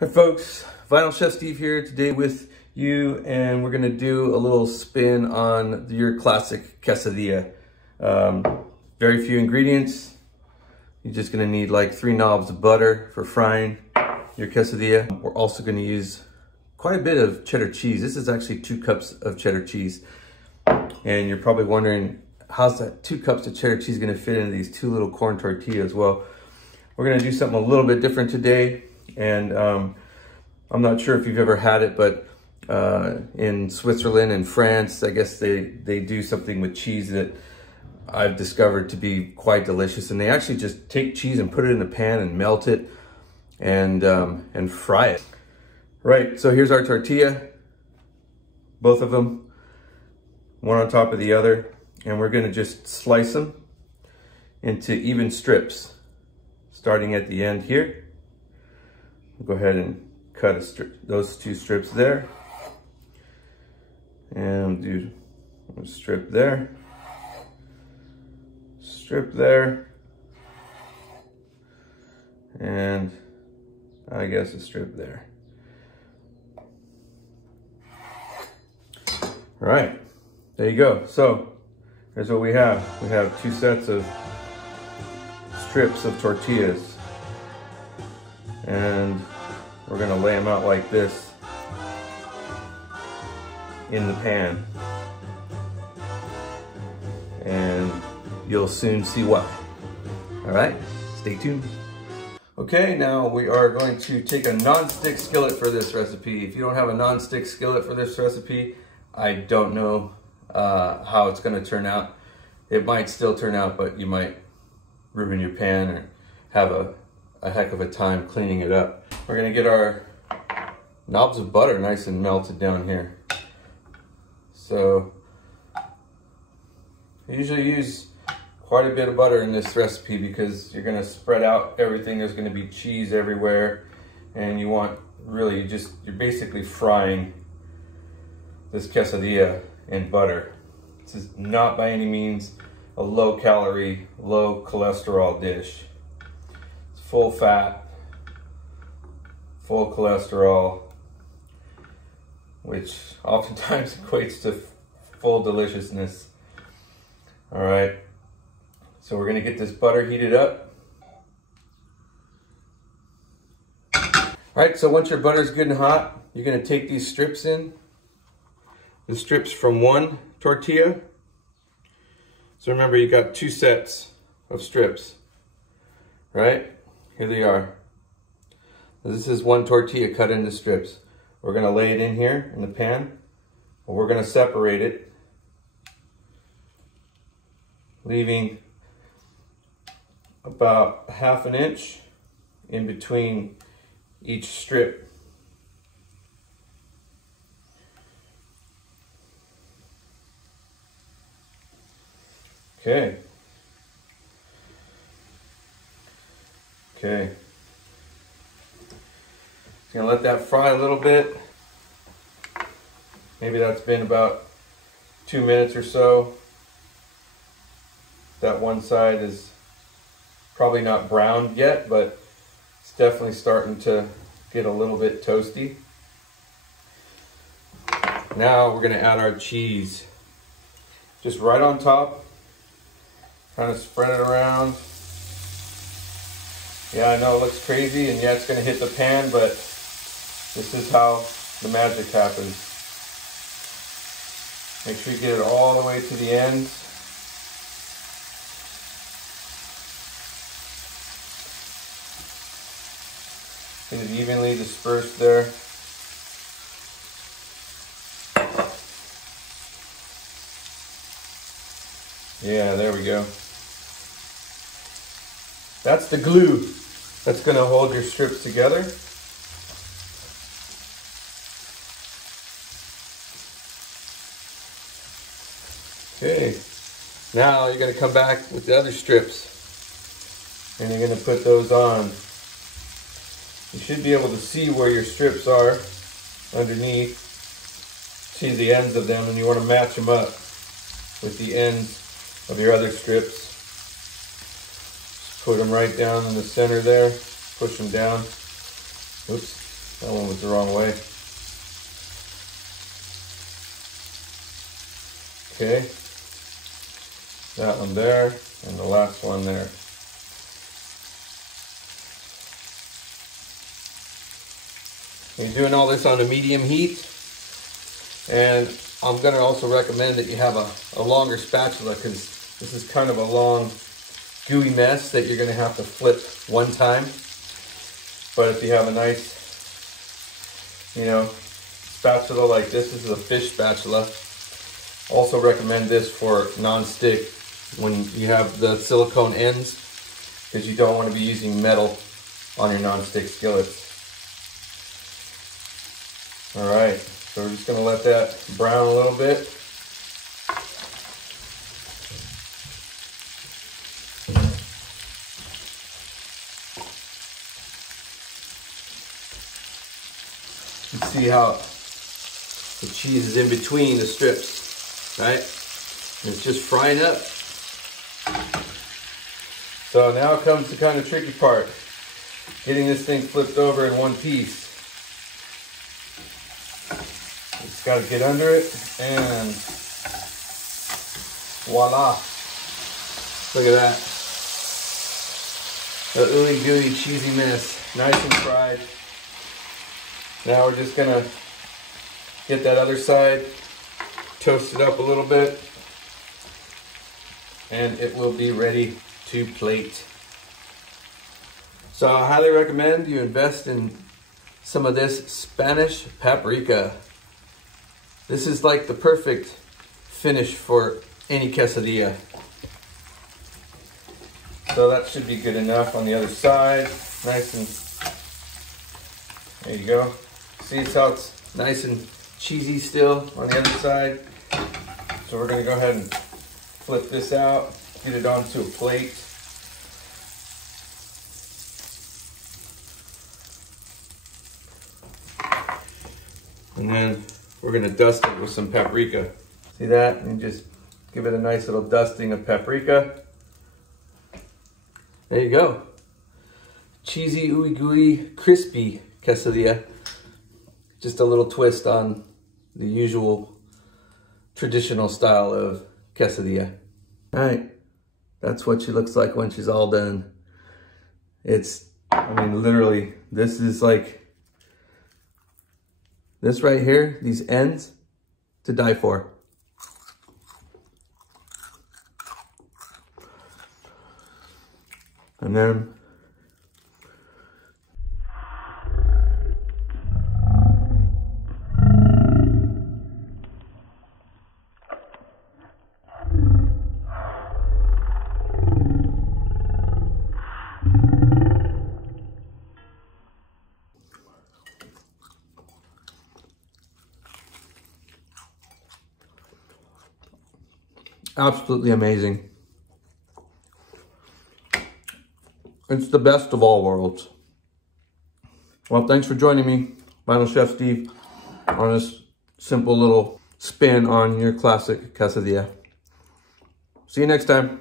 Hi folks, Vinyl Chef Steve here today with you, and we're gonna do a little spin on your classic quesadilla. Very few ingredients. You're just gonna need like 3 knobs of butter for frying your quesadilla. We're also gonna use quite a bit of cheddar cheese. This is actually 2 cups of cheddar cheese. And you're probably wondering, how's that 2 cups of cheddar cheese gonna fit into these 2 little corn tortillas? Well, we're gonna do something a little bit different today. And I'm not sure if you've ever had it, but in Switzerland and France, I guess they do something with cheese that I've discovered to be quite delicious. And they actually just take cheese and put it in the pan and melt it and fry it. Right, so here's our tortilla, both of them, one on top of the other. And we're gonna just slice them into even strips, starting at the end here. Go ahead and cut those 2 strips there, and do a strip there, and I guess a strip there. All right, there you go. So here's what we have. We have 2 sets of strips of tortillas. And we're gonna lay them out like this in the pan. And you'll soon see why. All right, stay tuned. Okay, now we are going to take a non-stick skillet for this recipe. If you don't have a non-stick skillet for this recipe, I don't know how it's gonna turn out. It might still turn out, but you might ruin your pan or have a heck of a time cleaning it up. We're gonna get our knobs of butter nice and melted down here. So I usually use quite a bit of butter in this recipe because you're gonna spread out everything. There's gonna be cheese everywhere, and you want really you're basically frying this quesadilla in butter. This is not by any means a low calorie, low cholesterol dish. Full fat, full cholesterol, which oftentimes equates to full deliciousness. All right, so we're gonna get this butter heated up. All right, so once your butter's good and hot, you're gonna take these strips in. The strips from 1 tortilla. So remember, you got 2 sets of strips, right? Here they are. This is 1 tortilla cut into strips. We're gonna lay it in here in the pan. We're gonna separate it, leaving about 1/2 inch in between each strip. Okay. Okay. Just gonna let that fry a little bit. Maybe that's been about 2 minutes or so. That one side is probably not browned yet, but it's definitely starting to get a little bit toasty. Now we're gonna add our cheese. Just right on top. Kind of spread it around. Yeah, I know it looks crazy, and yeah, it's gonna hit the pan, but this is how the magic happens. Make sure you get it all the way to the end. Get it evenly dispersed there. Yeah, there we go. That's the glue that's gonna hold your strips together. Okay, now you're gonna come back with the other strips and you're gonna put those on. You should be able to see where your strips are underneath. See the ends of them, and you wanna match them up with the ends of your other strips. Just put them right down in the center there, push them down. Oops. That one was the wrong way. Okay. That one there, and the last one there. You're doing all this on a medium heat, and I'm going to also recommend that you have a longer spatula, because this is kind of a long gooey mess that you're going to have to flip one time. But if you have a nice, you know, spatula like this is a fish spatula. Also recommend this for non-stick when you have the silicone ends, because you don't want to be using metal on your non-stick skillets. All right, so we're just gonna let that brown a little bit. You can see how the cheese is in between the strips, right? And it's just frying up. So now comes the kind of tricky part, getting this thing flipped over in one piece. Just got to get under it, and voila. Look at that. The ooey gooey cheesy mess, nice and fried. Now we're just gonna get that other side toasted up a little bit, and it will be ready to plate. So I highly recommend you invest in some of this Spanish paprika. This is like the perfect finish for any quesadilla. So that should be good enough on the other side. Nice and, there you go. See how it's nice and cheesy still on the other side. So we're gonna go ahead and flip this out, get it onto a plate. And then we're gonna dust it with some paprika. See that? And just give it a nice little dusting of paprika. There you go. Cheesy, ooey gooey, crispy quesadilla. Just a little twist on the usual traditional style of quesadilla. All right, that's what she looks like when she's all done. I mean, literally, this is like, this right here, these ends, to die for. And then absolutely amazing. It's the best of all worlds. Well, thanks for joining me, Vinyl Chef Steve, on this simple little spin on your classic quesadilla. See you next time.